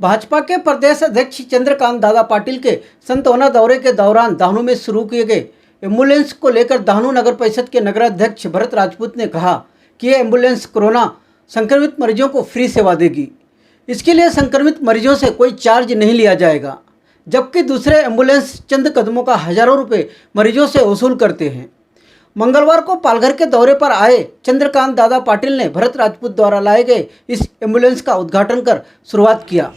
भाजपा के प्रदेश अध्यक्ष चंद्रकांत दादा पाटिल के संतवना दौरे के दौरान दाहनू में शुरू किए गए एम्बुलेंस को लेकर दाहनू नगर परिषद के नगराध्यक्ष भरत राजपूत ने कहा कि यह एम्बुलेंस कोरोना संक्रमित मरीजों को फ्री सेवा देगी। इसके लिए संक्रमित मरीजों से कोई चार्ज नहीं लिया जाएगा, जबकि दूसरे एम्बुलेंस चंद कदमों का हजारों रुपये मरीजों से वसूल करते हैं। मंगलवार को पालघर के दौरे पर आए चंद्रकांत दादा पाटिल ने भरत राजपूत द्वारा लाए गए इस एम्बुलेंस का उद्घाटन कर शुरुआत किया।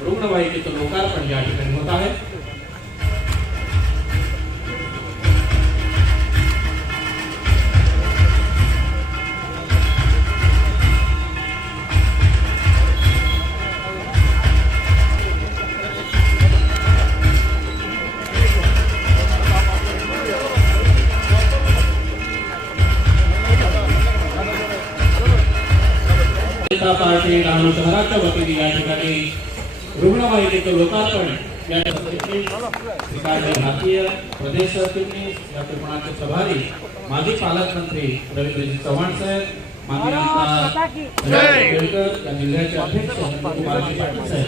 रुग्णवाहिकेचं लोकार्पण या ठिकाणी होत आहे। जनता पार्टी डहाणू शहराच्या वतीने या ठिकाणी रुग्णवाहिकेचं लोकार्पण या भारतीय प्रदेश सरकारने या प्रमाणाचे प्रभारी माजी पालकमंत्री रवींद्र चव्हाण साहेब, माननीय या जिल्ह्याचे अध्यक्ष कुमारजी पाटील साहेब,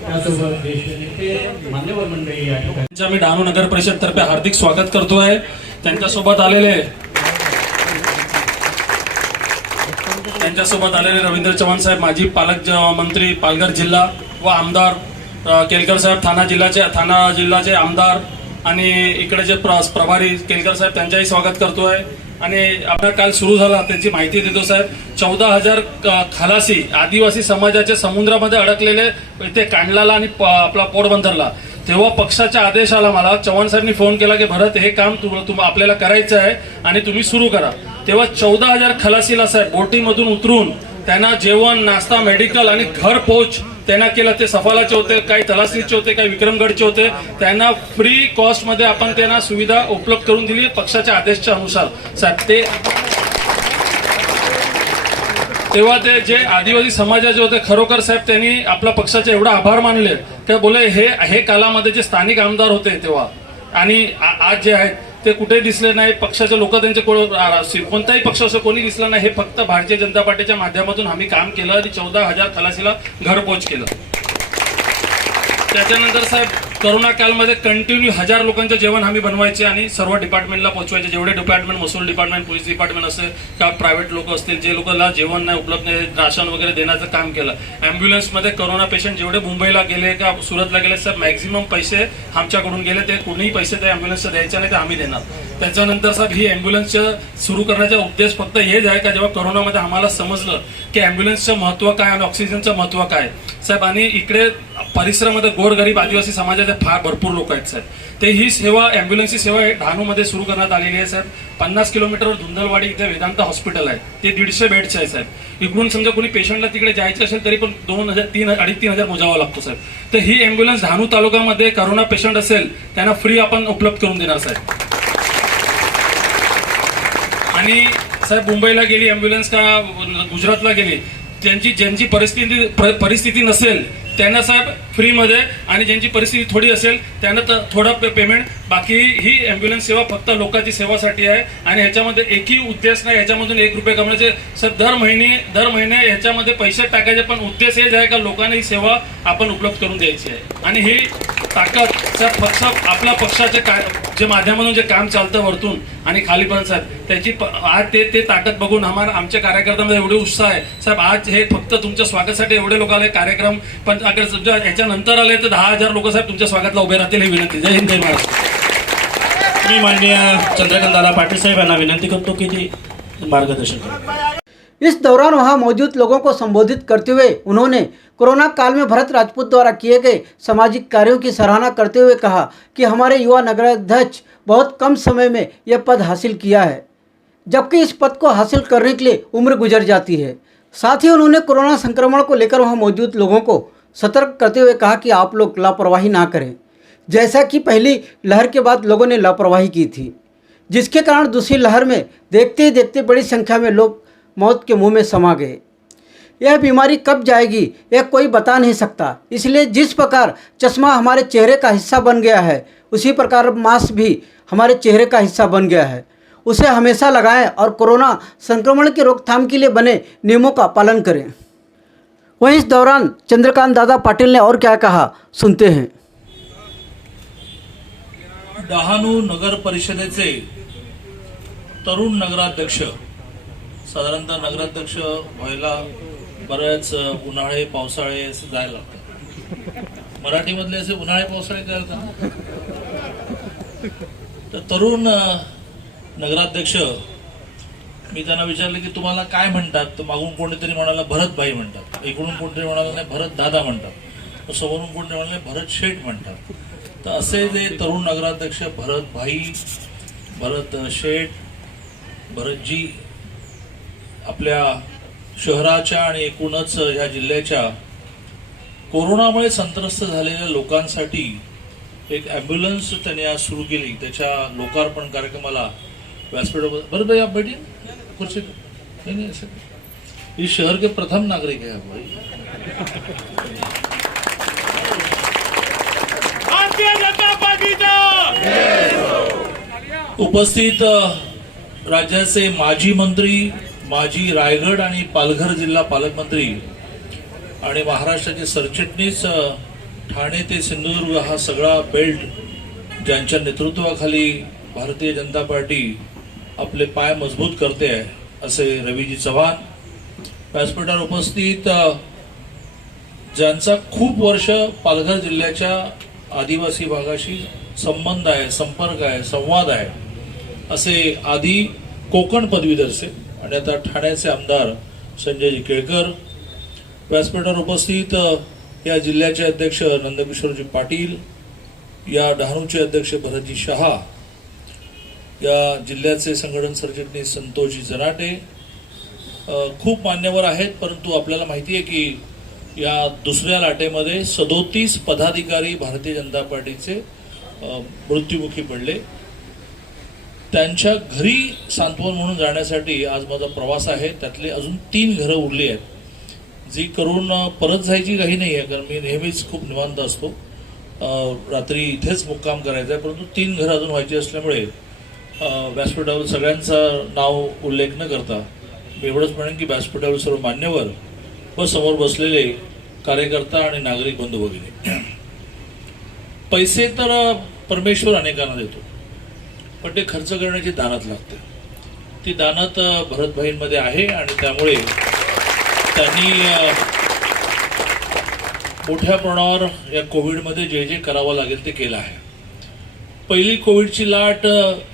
त्यासोबत ज्येष्ठ नेते मान्यवर मंडळी या ठिकाणी आम्ही डहाणू नगर परिषद तर्फे हार्दिक स्वागत करतोय। त्यांच्यासोबत आलेले रवींद्र चव्हाण साहेब, माजी पालक मंत्री पालघर जिल्हा व आमदार केलकर साहेब, ठाणा जिल्ह्याचे आमदार आणि इकडे जे प्रभारी केलकर साहेब, त्यांच्याही स्वागत करतोय। आणि आपला काल सुरू झाला त्याची माहिती देतो साहेब। 14,000 खलासी आदिवासी समाजाच्या समुद्रामध्ये अडकलेले इथे कांडलाला आणि आपला पोरबंदरला, तेव्हा पक्षाच्या आदेश आला मला, चव्हाण साहेबांनी फोन केला की भरत हे काम आपल्याला करायचं आहे आणि तुम्ही सुरू करा। तेव्हा 14,000 खलासीला साहेब बोटीमधून उतरून त्यांना जेवण, नाश्ता, मेडिकल आणि घर पोच त्यांना केलं। ते सफालाचे होते, काही तलासरीचे होते, काही विक्रमगडचे होते, त्यांना फ्री कॉस्ट मध्ये आपण त्यांना सुविधा उपलब्ध करून दिली पक्षाच्या आदेशाच्या अनुसार साहेब। तेव्हा ते जे आदिवासी समाजाचे होते खरोखर साहेब त्यांनी आपल्या पक्षाचे एवढा आभार मानले की बोले हे कालामध्ये जे स्थानिक आमदार होते तेव्हा आणि आज जे आहेत ते कुठे दिसले नाही। पक्षाचे लोक त्यांचे कोणताही पक्ष असो कोणी दिसला नाही। हे फक्त भारतीय जनता पार्टीच्या माध्यमातून आम्ही काम केलं आणि 14,000 खलासीला घरपोच केलं। त्याच्यानंतर साहेब कोरोना कालमध्ये कंटिन्यू 1000 लोकांचं जेवण आम्ही बनवायचे आणि सर्व डिपार्टमेंटला पोहोचवायचे। जेवढे डिपार्टमेंट, महसूल डिपार्टमेंट, पोलीस डिपार्टमेंट असेल का प्रायव्हेट लोक असतील, जे लोकांना जेवण नाही उपलब्ध नाही, राशन वगैरे देण्याचं काम केलं। ॲम्ब्युलन्समध्ये कोरोना पेशंट जेवढे मुंबईला गेले का सुरतला गेले साहेब, मॅक्झिमम पैसे आमच्याकडून गेले। ते कोणीही पैसे त्या ॲम्ब्युलन्सचे द्यायचे नाही, ते आम्ही देणार। त्याच्यानंतर साहेब ही ॲम्ब्युलन्स सुरू करण्याचा उद्देश फक्त हेच आहे का जेव्हा कोरोनामध्ये आम्हाला समजलं की ॲम्ब्युलन्सचं महत्त्व काय आणि ऑक्सिजनचं महत्त्व काय साहेब, आणि इकडे परिसरामध्ये गोरगरीब आदिवासी समाजाचे फार भरपूर लोक आहेत साहेब, ते ही सेवा ॲम्ब्युलन्सची सेवा डहाणूमध्ये सुरू करण्यात आलेली आहे साहेब। 50 किलोमीटरवर धुंदलवाडी इथे वेदांता हॉस्पिटल आहे, ते 150 बेडचे आहे साहेब। इकडून समजा कोणी पेशंटला तिकडे जायचं असेल तरी पण 2,000, 3,500 मोजावा लागतो साहेब। तर ही ॲम्ब्युलन्स डहाणू तालुक्यामध्ये कोरोना पेशंट असेल त्यांना फ्री आपण उपलब्ध करून देणार साहेब। आणि साहेब मुंबईला गेली ॲम्ब्युलन्स का गुजरातला गेली, ज्यांची परिस्थिती नसेल त्यांना साहेब फ्रीमध्ये, आणि ज्यांची परिस्थिती थोडी असेल त्यांना तर थोडा पेमेंट, बाकी ही ॲम्ब्युलन्स सेवा फक्त लोकांची सेवासाठी आहे। आणि ह्याच्यामध्ये एकही उद्देश नाही ह्याच्यामधून 1 रुपये कमवायचे साहेब। दर महिने ह्याच्यामध्ये पैसे टाकायचे, पण उद्देश हेच आहे का लोकांना ही सेवा आपण उपलब्ध करून द्यायची आहे। आणि ही ताकद साहेब फक्त आपल्या पक्षाचे जे माध्यमातून जे काम चालतं वरतून आणि खालीपर्यंत साहेब, त्याची आज ते ताकद बघून आमच्या कार्यकर्त्यांमध्ये एवढे उत्साह आहे साहेब। आज हे फक्त तुमच्या स्वागतासाठी एवढे लोक आले कार्यक्रम, पण अगर समजा ह्याच्यानंतर आले तर 10,000 लोक साहेब तुमच्या स्वागताला उभे राहतील ही विनंती। जय हिंद, जय महाराष्ट्र। मी माननीय चंद्रकांत दादा पाटिल साहेब यांना विनंती करतो की ती मार्गदर्शन करें। इस दौरान वहां मौजूद लोगों को संबोधित करते हुए उन्होंने कोरोना काल में भरत राजपूत द्वारा किए गए सामाजिक कार्यों की सराहना करते हुए कहा कि हमारे युवा नगराध्यक्ष बहुत कम समय में यह पद हासिल किया है, जबकि इस पद को हासिल करने के लिए उम्र गुजर जाती है। साथ ही उन्होंने कोरोना संक्रमण को लेकर वहां मौजूद लोगों को सतर्क करते हुए कहा कि आप लोग लापरवाही ना करें, जैसा कि पहली लहर के बाद लोगों ने लापरवाही की थी, जिसके कारण दूसरी लहर में देखते ही देखते बड़ी संख्या में लोग मौत के मुंह में समा गए। यह बीमारी कब जाएगी यह कोई बता नहीं सकता। इसलिए जिस प्रकार चश्मा हमारे चेहरे का हिस्सा बन गया है, उसी प्रकार मास्क भी हमारे चेहरे का हिस्सा बन गया है। उसे हमेशा लगाएं और कोरोना संक्रमण की रोकथाम के लिए बने नियमों का पालन करें। वहीं इस दौरान चंद्रकांत दादा पाटिल ने और क्या कहा, सुनते हैं। डहाणू नगर परिषदेचे तरुण नगराध्यक्ष, साधारणतः नगराध्यक्ष व्हायला बऱ्याच उन्हाळे पावसाळे असे जायला लागतात। मराठीमधले असे उन्हाळे पावसाळे काय होतात? तर तरुण नगराध्यक्ष, मी त्यांना विचारले की तुम्हाला काय म्हणतात, तर मागून कोणीतरी म्हणाला भरत भाई म्हणतात, इकडून कोणतरी म्हणाला नाही भरत दादा म्हणतात, तर समोरून कोणतरी म्हणाले भरत शेठ म्हणतात। तर असे जे तरुण नगराध्यक्ष भरत भाई, भरत शेठ, भरतजी आपल्या शहराच्या आणि एकूणच या जिल्ह्याच्या कोरोनामुळे संत्रस्त झालेल्या लोकांसाठी एक ॲम्ब्युलन्स त्यांनी आज सुरू केली। त्याच्या लोकार्पण कार्यक्रमाला व्यासपीठावर बरं भाई आप बैठिए कुर्सी पे। नहीं ऐसे इस शहर के प्रथम नागरिक है भाई। भारतीय जनता पार्टीचा उपस्थित राज्याचे माजी मंत्री, माजी रायगड आणि पालघर जिल्हा पालकमंत्री आणि महाराष्ट्राचे सरचिटणीस ठाणे ते सिंधुदुर्ग हा सगळा बेल्ट ज्यांच्या नेतृत्वाखाली भारतीय जनता पार्टी आपले पाय मजबूत करते आहे असे रवीजी चव्हाण, व्यासपीठावर उपस्थित ज्यांचा खूप वर्ष पालघर जिल्ह्याच्या आदिवासी भागाशी संबंध आहे, संपर्क आहे, संवाद आहे असे आधी कोकण पदवीधरचे आणि आता ठाण्याचे आमदार संजयजी केळकर, व्यासपीठावर उपस्थित या जिल्ह्याचे अध्यक्ष नंदकिशोरजी पाटील, या डहाणूचे अध्यक्ष भरतजी शहा, या जिल्ह्याचे संघटन सरचिटणीस संतोषजी जनाटे, खूप मान्यवर आहेत। परंतु आपल्याला माहिती आहे की या दुसऱ्या लाटेमध्ये 37 पदाधिकारी भारतीय जनता पार्टीचे मृत्युमुखी पडले। त्यांच्या घरी सांत्वन म्हणून जाण्यासाठी आज माझा प्रवास आहे। त्यातले अजून 3 घरं उरली आहेत, जी करून परत जायची काही नाही आहे, कारण मी नेहमीच खूप निवांत असतो, रात्री इथेच मुक्काम करायचा आहे। परंतु 3 घरं अजून व्हायची असल्यामुळे व्यासपीठावर सगळ्यांचं नाव उल्लेख न करता मी एवढंच म्हणेन की व्यासपीठावर सर्व मान्यवर व समोर बसलेले कार्यकर्ता आणि नागरिक बंधू भगिनी, पैसे तर परमेश्वर अनेकांना देतो, पण ते खर्च करण्याची दानत लागते। ती दानत भरतभाईंमध्ये आहे आणि त्यामुळे त्यांनी मोठ्या प्रमाणावर या कोविडमध्ये जे जे करावं लागेल ते केलं आहे। पहिली कोविडची लाट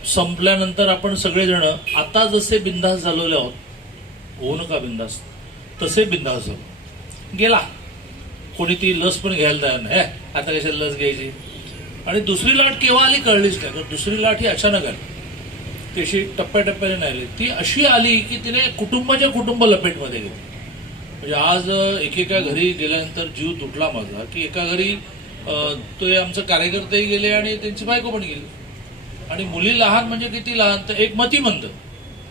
संपल्यानंतर आपण सगळेजण आता जसे बिंदास झालेले आहोत, होऊ नका बिंदास, तसे बिंदास झालो। गेला कोणी ती लस पण घ्यायला तयार नाही, आता कशाला लस घ्यायची। आणि दुसरी लाट केव्हा आली कळलीच नाही, कारण दुसरी लाट ही अचानक आली, ती अशी टप्प्याटप्प्याने नाही आली, ती अशी आली की तिने कुटुंबाच्या कुटुंब लपेटमध्ये घेतली। म्हणजे आज एकेका घरी गेल्यानंतर जीव तुटला माझा की एका घरी तो आमचे कार्यकर्तेही गेले आणि त्यांची बायको पण गेली, आणि मुली लहान म्हणजे किती लहान, तर एक मतिमंद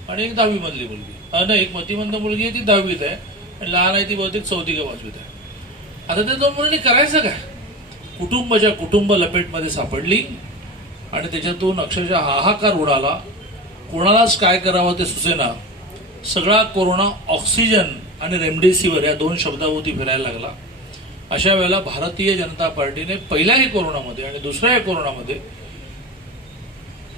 आणि एक 10वी मधली मुलगी, नाही एक मतिमंद मुलगी आहे ती 10वीत आहे आणि लहान आहे ती बहुतेक 4थी किंवा 5वीत आहे। आता त्या 2 मुलांनी करायचं काय? कुटुंबाच्या कुटुंब लपेटमध्ये सापडली आणि त्याच्यातून अक्षरशः हाहाकार उडाला, कोणालाच काय करावं ते सुचेना। सगळा कोरोना ऑक्सिजन आणि रेमडेसिवीर या 2 शब्दाभोवती फिरायला लागला। अशा वेळेला भारतीय जनता पार्टीने पहिल्याही कोरोनामध्ये आणि दुसऱ्याही कोरोनामध्ये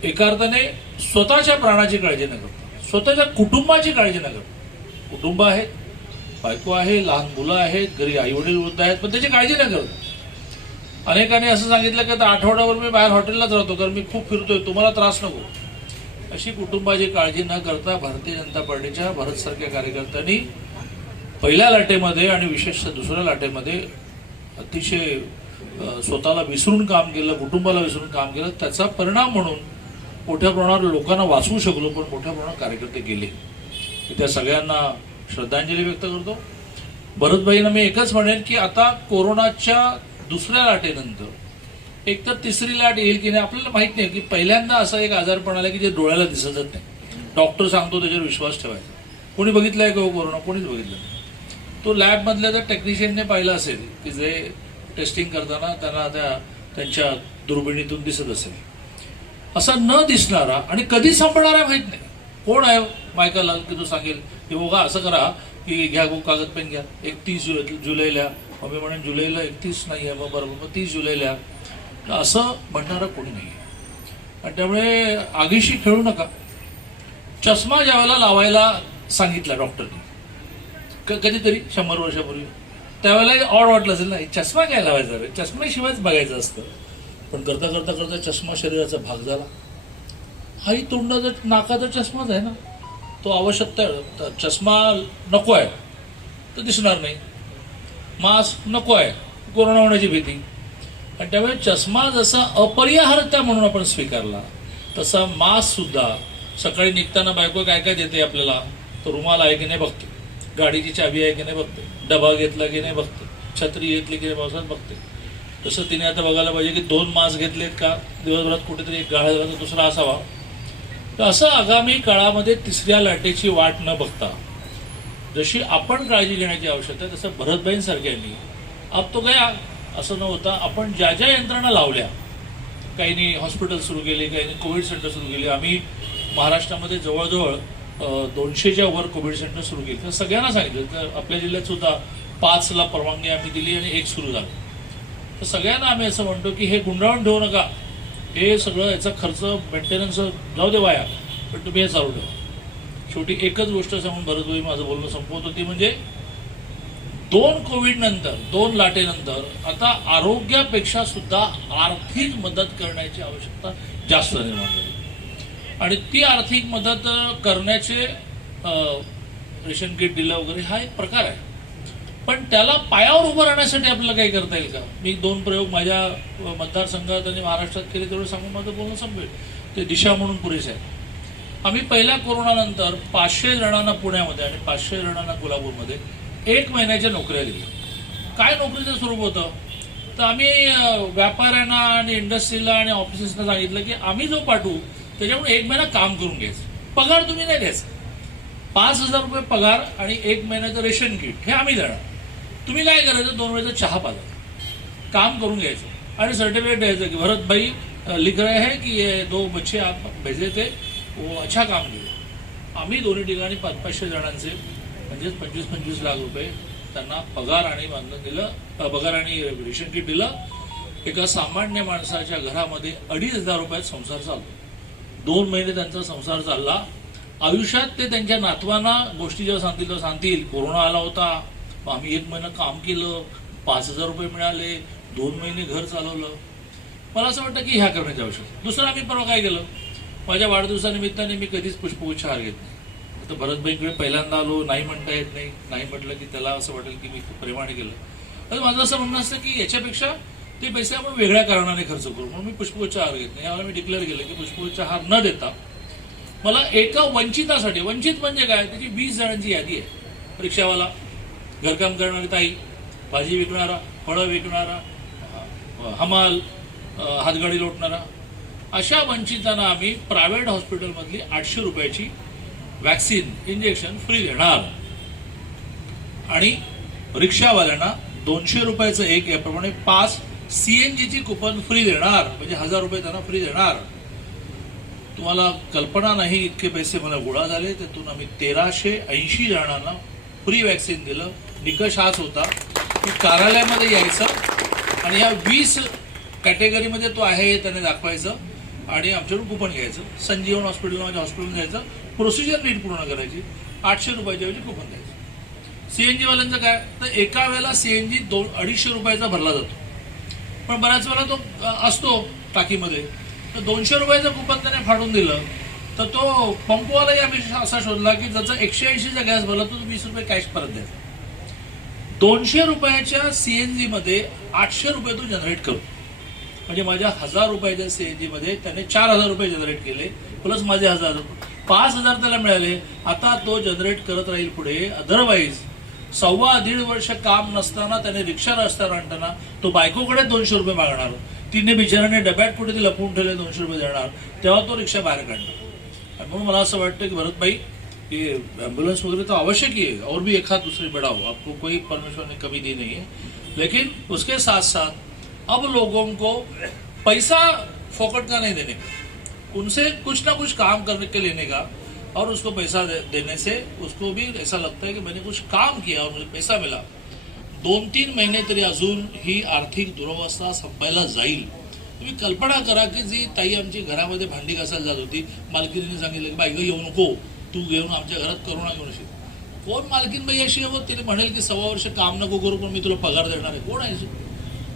एका अर्थाने स्वतःच्या प्राणाची काळजी न करता, स्वतःच्या कुटुंबाची काळजी न करता, कुटुंब आहे, बायको आहे, लहान मुलं आहेत, घरी आई वडील वृद्ध आहेत, पण त्याची काळजी न करता अनेकांनी असं सांगितलं की आता आठवड्यावर मी बाहेर हॉटेललाच राहतो कारण मी खूप फिरतोय, तुम्हाला त्रास नको। अशी कुटुंबाची काळजी न करता भारतीय जनता पार्टीच्या भरतसारख्या कार्यकर्त्यांनी पहिल्या लाटेमध्ये आणि विशेषतः दुसऱ्या लाटेमध्ये अतिशय स्वतःला विसरून काम केलं, कुटुंबाला विसरून काम केलं। त्याचा परिणाम म्हणून मोठ्या प्रमाणावर लोकांना वाचवू शकलो, पण मोठ्या प्रमाणात कार्यकर्ते गेले। त्या सगळ्यांना श्रद्धांजली व्यक्त करतो। भरतभाईंना मी एकच म्हणेन की आता कोरोनाच्या दुसऱ्या लाटेनंतर एक तर तिसरी लाट येईल की नाही आपल्याला माहित नाही, की पहिल्यांदा असा एक आजारपण आला की जे डोळ्याला दिसतच नाही, डॉक्टर सांगतो त्याच्यावर विश्वास ठेवायचा। कोणी बघितलंय का कोरोना? कोणीच बघितलं नाही। तो लॅबमधल्या त्या टेक्निशियनने पाहिलं असेल की जे टेस्टिंग करताना त्यांना त्यांच्या दुर्बिणीतून दिसत असेल. असा न दिसणारा आणि कधी संपणारा माहित नाही. कोण आहे मायका की तो सांगेल की बघा असं करा की घ्या कागद पेन घ्या 31 जुलैला. मग मी म्हणेन जुलैला 31 नाही आहे, मग बरोबर मग 30 जुलैला. असं म्हणणारं कोणी नाही. आणि त्यामुळे आगीशी खेळू नका. चष्मा ज्यावेळेला लावायला सांगितला डॉक्टरनी कधीतरी 100 वर्षापूर्वी, त्यावेळेला ऑड वाटलं असेल ना, चष्मा काय लावायचा रे, चष्म्याशिवायच बघायचं असतं. पण करता करता करता चष्मा शरीराचा भाग झाला. हाही तोंडाचा नाकाचा चष्माच आहे ना, तो आवश्यकता. चष्मा नको आहे तर दिसणार नाही, मास्क नको आहे कोरोना होण्याची भीती. आणि त्यामुळे चष्मा जसा अपरिहार्यता म्हणून आपण स्वीकारला, तसा मास्क सुद्धा. सकाळी निघताना बायको काय काय देते आपल्याला, तो रुमाल आहे की नाही बघते, गाडीची चावी आहे की नाही बघते, डबा घेतला की नाही बघते, छत्री घेतली की नाही पावसात बघते. तसं तिने आता बघायला पाहिजे की 2 मास्क घेतलेत का, दिवसभरात कुठेतरी एक गाळा झाला तर दुसरा असावा. तर असं आगामी काळामध्ये तिसऱ्या लाटेची वाट न बघता जशी आपण काळजी घेण्याची आवश्यकता आहे, तसं भरतभाईंसारख्यांनी अब तो गया असं न होता आपण ज्या ज्या यंत्रणा लावल्या, काहींनी हॉस्पिटल सुरू केले, काहींनी कोविड सेंटर सुरू केले. आम्ही महाराष्ट्रामध्ये जवळजवळ 200च्या वर कोविड सेंटर सुरू केले. तर सगळ्यांना सांगितलं, तर आपल्या जिल्ह्यात सुद्धा 5ला परवानगी आम्ही दिली आणि 1 सुरू झालं. तर सगळ्यांना आम्ही असं म्हणतो की हे गुंडाळून ठेवू नका, हे सगळं याचा खर्च मेंटेनन्स जाऊ दे वाया, पण तुम्ही हे चालू ठेवा. शेवटी एकच गोष्ट सांगून भरतभाई माझं बोलणं संपवतो, ती म्हणजे 2 कोविड नंतर, 2 लाटेनंतर आता आरोग्यापेक्षा सुद्धा आर्थिक मदत करण्याची आवश्यकता जास्त निर्माण झाली. आणि ती आर्थिक मदत करण्याचे रेशन किट दिलं वगैरे हा एक प्रकार आहे. पण त्याला पायावर उभं राहण्यासाठी आपल्याला काही करता येईल का? मी 2 प्रयोग माझ्या मतदारसंघात आणि महाराष्ट्रात केले, तेवढं सांगून माझं बोलणं संपेल. ते दिशा म्हणून पुरेसे आहे. आम्ही पहिल्या कोरोनानंतर 500 जणांना पुण्यामध्ये आणि 500 जणांना कोल्हापूरमध्ये 1 महिन्याच्या नोकऱ्या दिल्या. काय नोकरीचं स्वरूप होतं, तर आम्ही व्यापाऱ्यांना आणि इंडस्ट्रीला आणि ऑफिसेसना सांगितलं की आम्ही जो पाठवू त्याच्यामुळे 1 महिना काम करून घ्यायचं, पगार तुम्ही नाही द्यायचा. 5,000 रुपये पगार आणि 1 महिन्याचं रेशन किट हे आम्ही देणार. तुम्ही काय करायचं, 2 वेळेचा चहा पाजा, काम करून घ्यायचं आणि सर्टिफिकेट द्यायचं की भरत भाई लिख रहे हैं की ये 2 बच्चे आप भेजे थे, वो अच्छा काम केलं. आम्ही दोन्ही ठिकाणी 500 जणांचे म्हणजे 25-25 लाख रुपये त्यांना पगार आणि बांधून दिलं, पगार आणि रेशन किट दिलं. एका सामान्य माणसाच्या घरामध्ये 2,500 रुपयात संसार चालतो. 2 महिने त्यांचा संसार चालला. आयुष्यात ते त्यांच्या नातवांना गोष्टी जेव्हा सांगतील तेव्हा सांगतील, कोरोना आला होता, आम्ही 1 महिना काम केलं, 5,000 रुपये मिळाले, 2 महिने घर चालवलं. मला असं वाटतं की ह्या करण्याची आवश्यकता. दुसरं आम्ही परवा काय केलं, माझ्या वाढदिवसानिमित्ताने मी कधीच पुष्पगुच्छ हार घेत नाही. तर भरतभाईंकडे पहिल्यांदा आलो, नाही म्हणता येत नाही, नाही म्हटलं की त्याला असं वाटेल की मी खूप प्रेमाने केलं. तर माझं असं म्हणणं असतं की याच्यापेक्षा ते पैसे आपण वेगळ्या कारणाने खर्च करू, म्हणून मी पुष्पगुच्छ हार घेत नाही. यावेळेला मी डिक्लेअर केलं की पुष्पगुच्छ हार न देता मला एका वंचितासाठी, वंचित म्हणजे काय, त्याची 20 जणांची यादी आहे. रिक्षावाला, घरकाम करणारी ताई, भाजी विकणारा, फळं विकणारा, हमाल, हातगाडी लोटणारा, अशा वंचितांना आम्ही प्रायव्हेट हॉस्पिटलमधली 800 रुपयाची वॅक्सिन इंजेक्शन फ्री देणार आणि रिक्षावाल्यांना 200 रुपयाचं एक, याप्रमाणे 5 CNGची कुपन फ्री देणार, म्हणजे 1,000 रुपये त्यांना फ्री देणार. तुम्हाला कल्पना नाही इतके पैसे मला गोळा झाले. त्यातून आम्ही 1,380 जणांना फ्री वॅक्सिन दिलं. निकष हाच होता की कार्यालयामध्ये यायचं आणि या 20 कॅटेगरीमध्ये तो आहे त्याने दाखवायचं आणि आमच्याकडून कुपन घ्यायचं. संजीवन हॉस्पिटल माझ्या हॉस्पिटल जायचं, प्रोसिजर नीट पूर्ण करायची, 800 रुपयाच्या ऐवजी कुपन द्यायचं. CNG वाल्यांचं काय, तर एका वेळेला CNG 200-250 रुपयाचा भरला जातो, पण बऱ्याच वेळा तो असतो टाकीमध्ये. तर 200 रुपयाचं कुपन त्याने फाडून दिलं, तर तो पंपवालाही आम्ही असा शोधला की ज्याचा 180चा गॅस भरला तो 20 रुपये कॅश परत द्यायचा. 200 रुपयाच्या CNG मध्ये 800 रुपये तो जनरेट करतो. म्हणजे माझ्या 1,000 रुपयाच्या CNG मध्ये त्याने 4,000 रुपये जनरेट केले, प्लस माझे 1,000 रुपये, 5,000 त्याला मिळाले. आता तो जनरेट करत राहील पुढे. अदरवाईज 1.25 वर्ष काम नसताना त्याने रिक्षा रस्त्यावर आणताना तो बायकोकडे 200 रुपये मागणार, तिने बिचाराने डब्यात कुठे लपवून ठेवले 200 रुपये देणार, तेव्हा तो रिक्षा बाहेर काढणार. म्हणून मला असं वाटतं की भरतभाई कि एम्बुलेंस वगैरह तो आवश्यक ही है, और भी एक हाथ दूसरी बढ़ाओ, आपको कोई परमिशन ने कमी दी नहीं है, लेकिन उसके साथ साथ अब लोगों को पैसा फोकट का नहीं देने का, उनसे कुछ ना कुछ काम करने के लेने का, और उसको पैसा देने से उसको भी ऐसा लगता है कि मैंने कुछ काम किया और मुझे पैसा मिला. 2-3 महिने तरी अजून ही आर्थिक दुरवस्था संपायला जाईल. तुम्ही कल्पना करा की जी ताई आमची घरामध्ये भांडी घासायला जात होती, मालकीने सांगितलं की बाई गं येऊ नको, तू घेऊन आमच्या घरात करोना घेऊन येशील. कोण मालकीन बाई अशी आहे, तिने म्हणेल की 1.25 वर्ष काम नको करू पण मी तुला पगार देणार आहे. कोण आहे?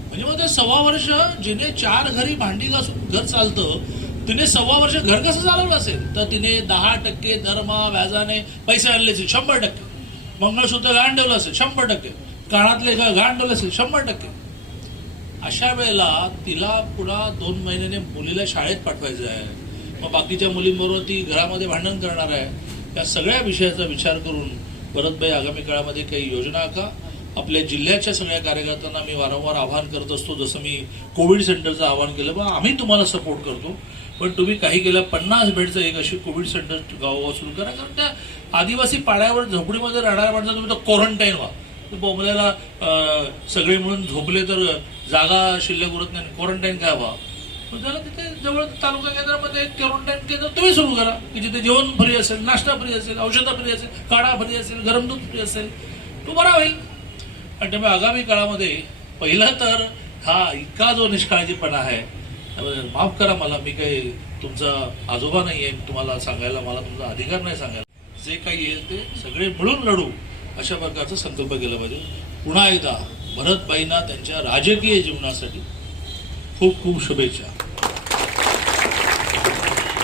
म्हणजे मग ते 1.25 वर्ष जिने 4 घरी भांडी घासून घर चालतं, तिने 1.25 वर्ष घर कसं चालवलं असेल, तर तिने 10% दरमा व्याजाने पैसे आणले असेल, 100%. मंगळसूत्र घाण ठेवलं असेल 100%. कानातले घाण ठेवलं असेल 100%. अशा वेळेला तिला पुन्हा 2 महिन्याने मुलीला शाळेत पाठवायचं आहे, मग बाकीच्या मुलींबरोबर ती घरामध्ये भांडण करणार आहे. या सगळ्या विषयाचा विचार करून भरतभाई आगामी काळामध्ये काही योजना आखा. आपल्या जिल्ह्याच्या सगळ्या कार्यकर्त्यांना मी वारंवार आवाहन करत असतो, जसं मी कोविड सेंटरचं आवाहन केलं, बा आम्ही तुम्हाला सपोर्ट करतो, पण तुम्ही काही केलं 50 बेडचं एक अशी कोविड सेंटर गावावर सुरू करा. कारण त्या आदिवासी पाड्यावर झोपडीमध्ये राहणाऱ्या माणसाला तुम्ही तर क्वारंटाईन व्हा. बोंबल्याला सगळे म्हणून झोपले तर जागा शिल्लक उरत नाही, क्वारंटाईन काय व्हा. त्याला तिथे जवळ तालुका केंद्रामध्ये एक क्वारंटाईन केंद्र तुम्ही सुरू करा, की जिथे जेवण फ्री असेल, नाश्ता फ्री असेल, औषधं फ्री असेल, काढा फ्री असेल, गरम दूध फ्री असेल, तो बरा होईल. आणि त्यामुळे आगामी काळामध्ये पहिला तर हा इतका जो निष्काळजीपणा आहे, माफ करा मला, मी काही तुमचा आजोबा नाही आहे तुम्हाला सांगायला, मला तुमचा अधिकार नाही सांगायला. जे काही येईल ते सगळे मिळून लढू अशा प्रकारचा संकल्प केला पाहिजे. पुन्हा एकदा भरतभाईंना त्यांच्या राजकीय जीवनासाठी खूप खूप शुभेच्छा.